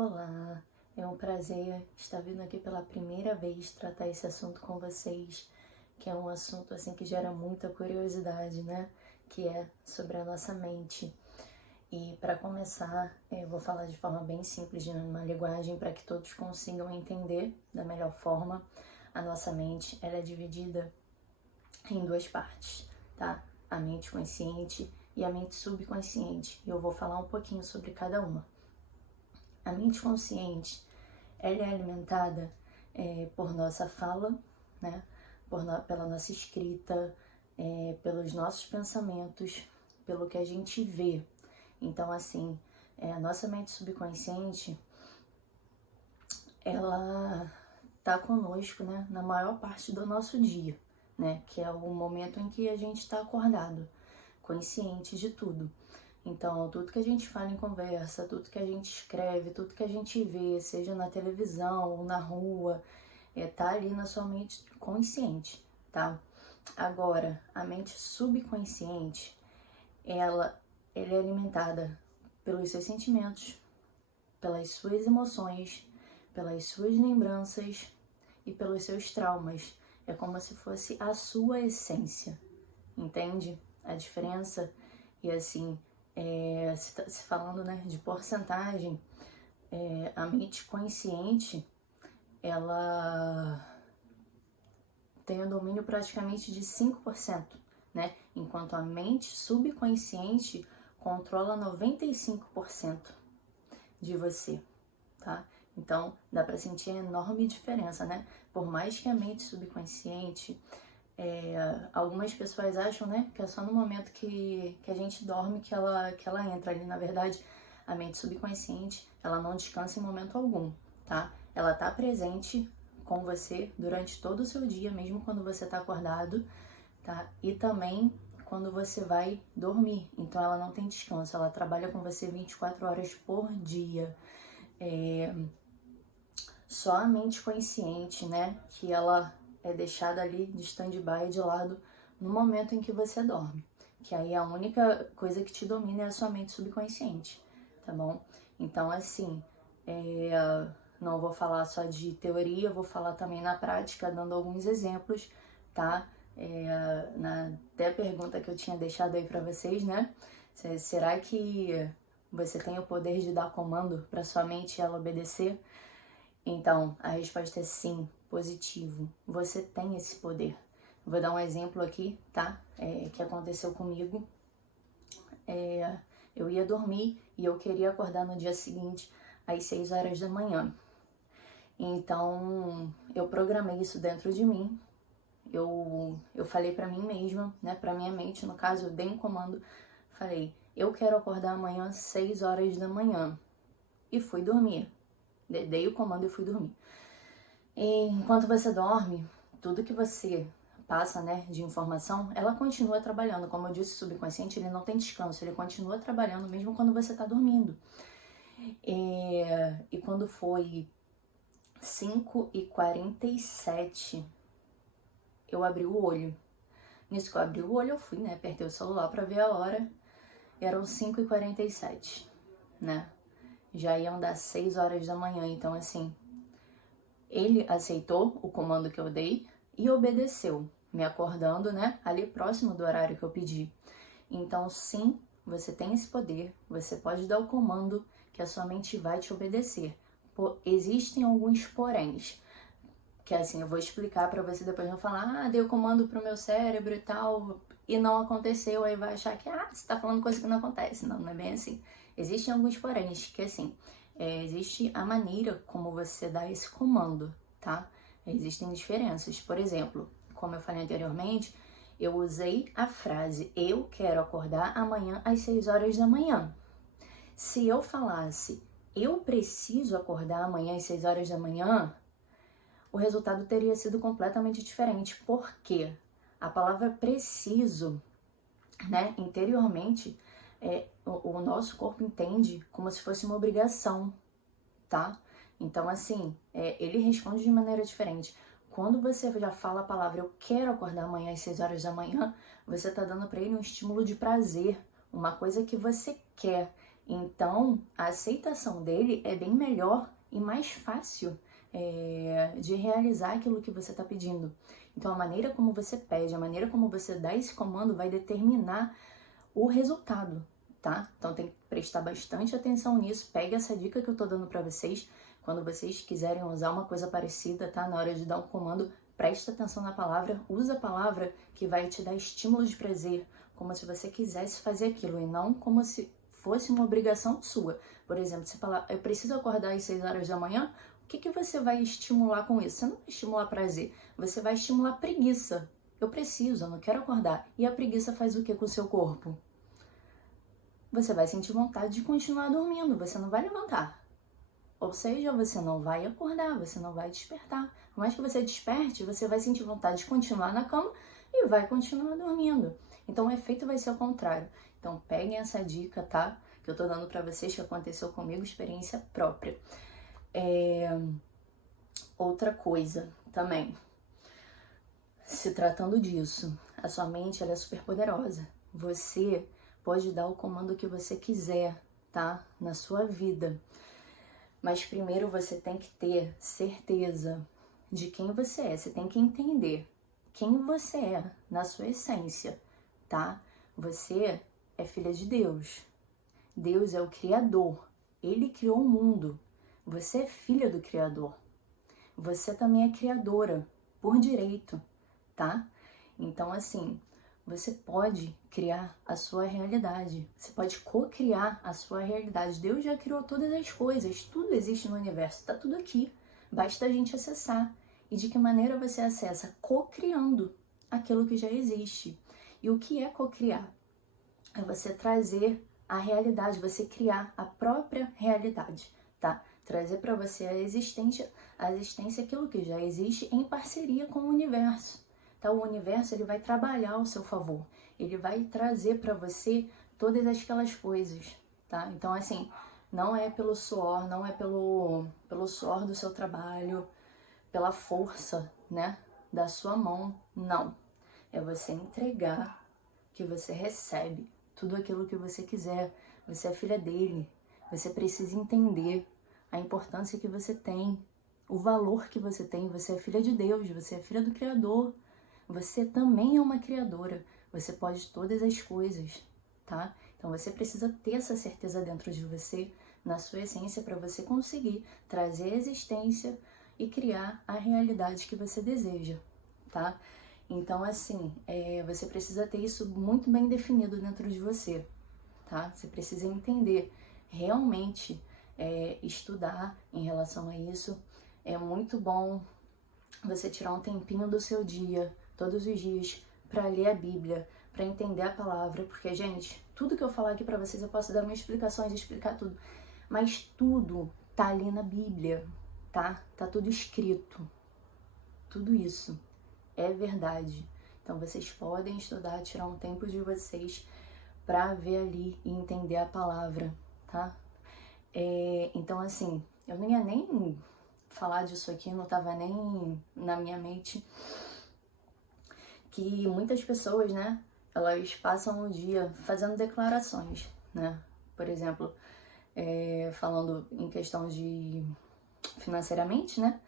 Olá, é um prazer estar vindo aqui pela primeira vez tratar esse assunto com vocês, que é um assunto assim que gera muita curiosidade, né? Que é sobre a nossa mente. E para começar, eu vou falar de forma bem simples, de uma linguagem para que todos consigam entender da melhor forma. A nossa mente, ela é dividida em duas partes, tá? A mente consciente e a mente subconsciente. E eu vou falar um pouquinho sobre cada uma. A mente consciente, ela é alimentada por nossa fala, né? Pela nossa escrita, pelos nossos pensamentos, pelo que a gente vê. Então, assim, a nossa mente subconsciente, ela tá conosco, né? Na maior parte do nosso dia, né? Que é o momento em que a gente está acordado, consciente de tudo. Então, tudo que a gente fala em conversa, tudo que a gente escreve, tudo que a gente vê, seja na televisão ou na rua, tá ali na sua mente consciente, tá? Agora, a mente subconsciente, ela é alimentada pelos seus sentimentos, pelas suas emoções, pelas suas lembranças e pelos seus traumas. É como se fosse a sua essência, entende? A diferença, e assim, se falando, né, de porcentagem, a mente consciente, ela tem um domínio praticamente de 5%, né? Enquanto a mente subconsciente controla 95% de você, tá? Então, dá para sentir a enorme diferença, né? Por mais que a mente subconsciente, algumas pessoas acham, né, que é só no momento que a gente dorme que ela entra ali. Na verdade, a mente subconsciente, ela não descansa em momento algum, tá? Ela tá presente com você durante todo o seu dia, mesmo quando você tá acordado, tá? E também quando você vai dormir. Então, ela não tem descanso, ela trabalha com você 24 horas por dia. Só a mente consciente, né, que ela é deixada ali de stand-by, de lado, no momento em que você dorme. Que aí a única coisa que te domina é a sua mente subconsciente, tá bom? Então, assim, não vou falar só de teoria, vou falar também na prática, dando alguns exemplos, tá? Até a pergunta que eu tinha deixado aí pra vocês, né? Será que você tem o poder de dar comando pra sua mente e ela obedecer? Então, a resposta é sim, positivo. Você tem esse poder. Vou dar um exemplo aqui, tá? Que aconteceu comigo. Eu ia dormir e eu queria acordar no dia seguinte, às 6 horas da manhã. Então, eu programei isso dentro de mim. Eu falei pra mim mesma, né? Pra minha mente, no caso, eu dei um comando. Falei, eu quero acordar amanhã às 6 horas da manhã. E fui dormir. Dei o comando e fui dormir. E enquanto você dorme, tudo que você passa, né, de informação, ela continua trabalhando. Como eu disse, o subconsciente, ele não tem descanso, ele continua trabalhando mesmo quando você está dormindo. E quando foi 5h47, eu abri o olho. Nisso que eu abri o olho, eu fui, né, apertei o celular para ver a hora. Eram 5h47, né? Já iam dar 6 horas da manhã, então assim, ele aceitou o comando que eu dei e obedeceu, me acordando, né, ali próximo do horário que eu pedi. Então, sim, você tem esse poder, você pode dar o comando que a sua mente vai te obedecer. Existem alguns poréns, que assim, eu vou explicar pra você, depois não falar, dei o comando pro meu cérebro e tal, e não aconteceu, aí vai achar que, você tá falando coisa que não acontece. Não, não é bem assim. Existem alguns poréns, que assim, existe a maneira como você dá esse comando, tá? Existem diferenças. Por exemplo, como eu falei anteriormente, eu usei a frase, eu quero acordar amanhã às 6 horas da manhã. Se eu falasse, eu preciso acordar amanhã às 6 horas da manhã, o resultado teria sido completamente diferente. Por quê? A palavra preciso, né, interiormente, o nosso corpo entende como se fosse uma obrigação, tá? Então, assim, ele responde de maneira diferente. Quando você já fala a palavra eu quero acordar amanhã às 6 horas da manhã, você tá dando para ele um estímulo de prazer, uma coisa que você quer. Então, a aceitação dele é bem melhor e mais fácil de realizar aquilo que você está pedindo. Então, a maneira como você pede, a maneira como você dá esse comando vai determinar o resultado, tá? Então, tem que prestar bastante atenção nisso. Pegue essa dica que eu tô dando para vocês. Quando vocês quiserem usar uma coisa parecida, tá? Na hora de dar um comando, presta atenção na palavra. Usa a palavra que vai te dar estímulo de prazer, como se você quisesse fazer aquilo e não como se fosse uma obrigação sua. Por exemplo, se falar, eu preciso acordar às 6 horas da manhã, o que você vai estimular com isso? Você não vai estimular prazer, você vai estimular preguiça. Eu preciso, eu não quero acordar. E a preguiça faz o que com o seu corpo? Você vai sentir vontade de continuar dormindo, você não vai levantar. Ou seja, você não vai acordar, você não vai despertar. Por mais que você desperte, você vai sentir vontade de continuar na cama e vai continuar dormindo. Então o efeito vai ser o contrário. Então peguem essa dica, tá? Que eu tô dando pra vocês, que aconteceu comigo, experiência própria. Outra coisa também, se tratando disso, a sua mente ela é super poderosa. Você pode dar o comando que você quiser, tá? Na sua vida. Mas primeiro você tem que ter certeza de quem você é. Você tem que entender quem você é na sua essência, tá? Você é filha de Deus. Deus é o Criador. Ele criou o mundo. Você é filha do Criador. Você também é criadora, por direito, tá? Então, assim, você pode criar a sua realidade. Você pode co-criar a sua realidade. Deus já criou todas as coisas. Tudo existe no universo. Tá tudo aqui. Basta a gente acessar. E de que maneira você acessa? Co-criando aquilo que já existe. E o que é co-criar? É você trazer a realidade, você criar a própria realidade, tá? Trazer para você a existência aquilo que já existe em parceria com o universo. Então, o universo ele vai trabalhar ao seu favor. Ele vai trazer para você todas aquelas coisas, tá? Então, assim, não é pelo suor, não é pelo suor do seu trabalho, pela força, né, da sua mão, não. É você entregar que você recebe tudo aquilo que você quiser. Você é filha dele. Você precisa entender a importância que você tem, o valor que você tem. Você é filha de Deus, você é filha do Criador. Você também é uma criadora. Você pode todas as coisas, tá? Então você precisa ter essa certeza dentro de você, na sua essência, para você conseguir trazer a existência e criar a realidade que você deseja, tá? Então, assim, você precisa ter isso muito bem definido dentro de você, tá? Você precisa entender, realmente estudar em relação a isso. É muito bom você tirar um tempinho do seu dia, todos os dias, para ler a Bíblia, para entender a palavra, porque, gente, tudo que eu falar aqui para vocês, eu posso dar minhas explicações, explicar tudo, mas tudo tá ali na Bíblia, tá? Tá tudo escrito, tudo isso é verdade. Então vocês podem estudar, tirar um tempo de vocês para ver ali e entender a palavra, tá? Então, assim, eu não ia nem falar disso aqui, não tava nem na minha mente, que muitas pessoas, né, elas passam o dia fazendo declarações, né? Por exemplo, falando em questão de financeiramente, né?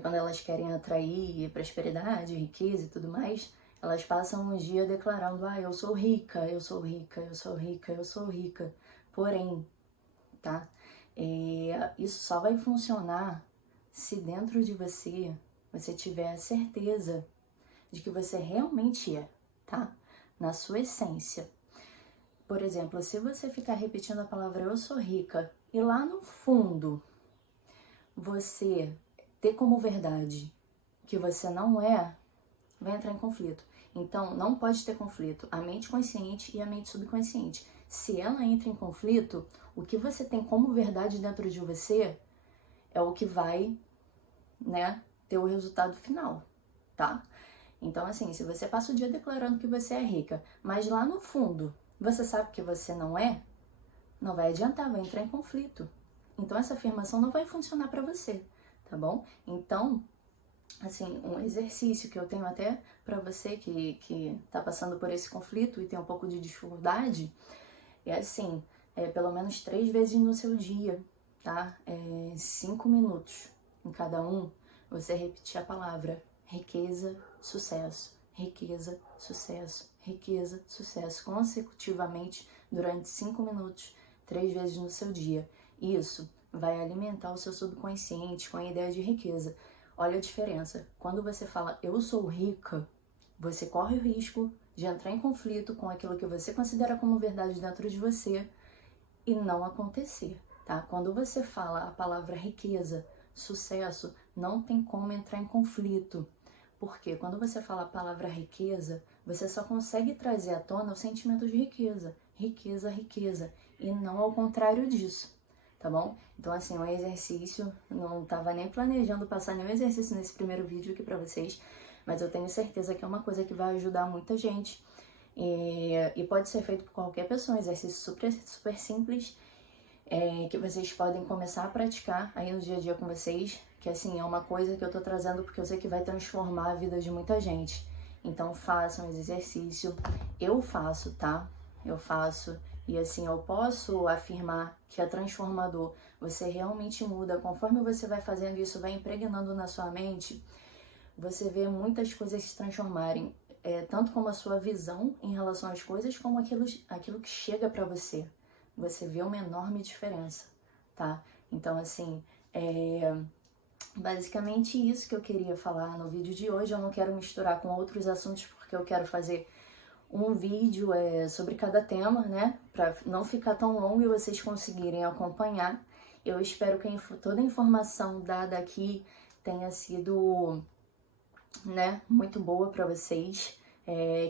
Quando elas querem atrair prosperidade, riqueza e tudo mais, elas passam o dia declarando: ah, eu sou rica, eu sou rica, eu sou rica, eu sou rica. Porém, tá? Isso só vai funcionar se dentro de você tiver a certeza de que você realmente é, tá? Na sua essência. Por exemplo, se você ficar repetindo a palavra eu sou rica e lá no fundo você ter como verdade que você não é, vai entrar em conflito. Então, não pode ter conflito. A mente consciente e a mente subconsciente. Se ela entra em conflito, o que você tem como verdade dentro de você é o que vai, né, ter o resultado final, tá? Então, assim, se você passa o dia declarando que você é rica, mas lá no fundo você sabe que você não é, não vai adiantar, vai entrar em conflito. Então, essa afirmação não vai funcionar para você, tá bom? Então, assim, um exercício que eu tenho até para você que tá passando por esse conflito e tem um pouco de dificuldade, é assim, pelo menos 3 vezes no seu dia, tá? 5 minutos em cada um, você repetir a palavra riqueza, sucesso, riqueza, sucesso, riqueza, sucesso, consecutivamente durante 5 minutos, 3 vezes no seu dia. Isso vai alimentar o seu subconsciente com a ideia de riqueza. Olha a diferença. Quando você fala eu sou rica, você corre o risco de entrar em conflito com aquilo que você considera como verdade dentro de você e não acontecer, tá? Quando você fala a palavra riqueza, sucesso, não tem como entrar em conflito. Porque quando você fala a palavra riqueza, você só consegue trazer à tona o sentimento de riqueza. Riqueza, riqueza. E não ao contrário disso, tá bom? Então, assim, um exercício, não tava nem planejando passar nenhum exercício nesse primeiro vídeo aqui pra vocês, mas eu tenho certeza que é uma coisa que vai ajudar muita gente. E pode ser feito por qualquer pessoa, um exercício super simples, que vocês podem começar a praticar aí no dia a dia com vocês, que assim, é uma coisa que eu tô trazendo porque eu sei que vai transformar a vida de muita gente. Então façam esse exercício, eu faço, tá? Eu faço, e assim, eu posso afirmar que é transformador. Você realmente muda, conforme você vai fazendo isso, vai impregnando na sua mente, você vê muitas coisas se transformarem, tanto como a sua visão em relação às coisas, como aquilo que chega pra você. Você vê uma enorme diferença, tá? Então, assim, basicamente isso que eu queria falar no vídeo de hoje. Eu não quero misturar com outros assuntos, porque eu quero fazer um vídeo sobre cada tema, né? Pra não ficar tão longo e vocês conseguirem acompanhar. Eu espero que toda a informação dada aqui tenha sido, né, muito boa para vocês,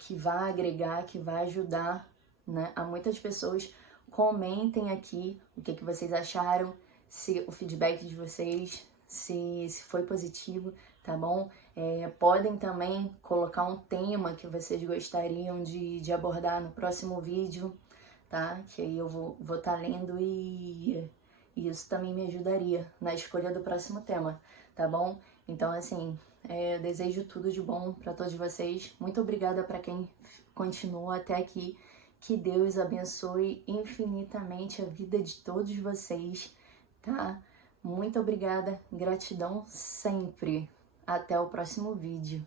que vai agregar, que vai ajudar, né, a muitas pessoas. Comentem aqui o que vocês acharam, se o feedback de vocês, se foi positivo, tá bom? Podem também colocar um tema que vocês gostariam de abordar no próximo vídeo, tá? Que aí eu vou tá lendo e isso também me ajudaria na escolha do próximo tema, tá bom? Então, assim, eu desejo tudo de bom para todos vocês. Muito obrigada para quem continua até aqui. Que Deus abençoe infinitamente a vida de todos vocês, tá? Muito obrigada, gratidão sempre. Até o próximo vídeo.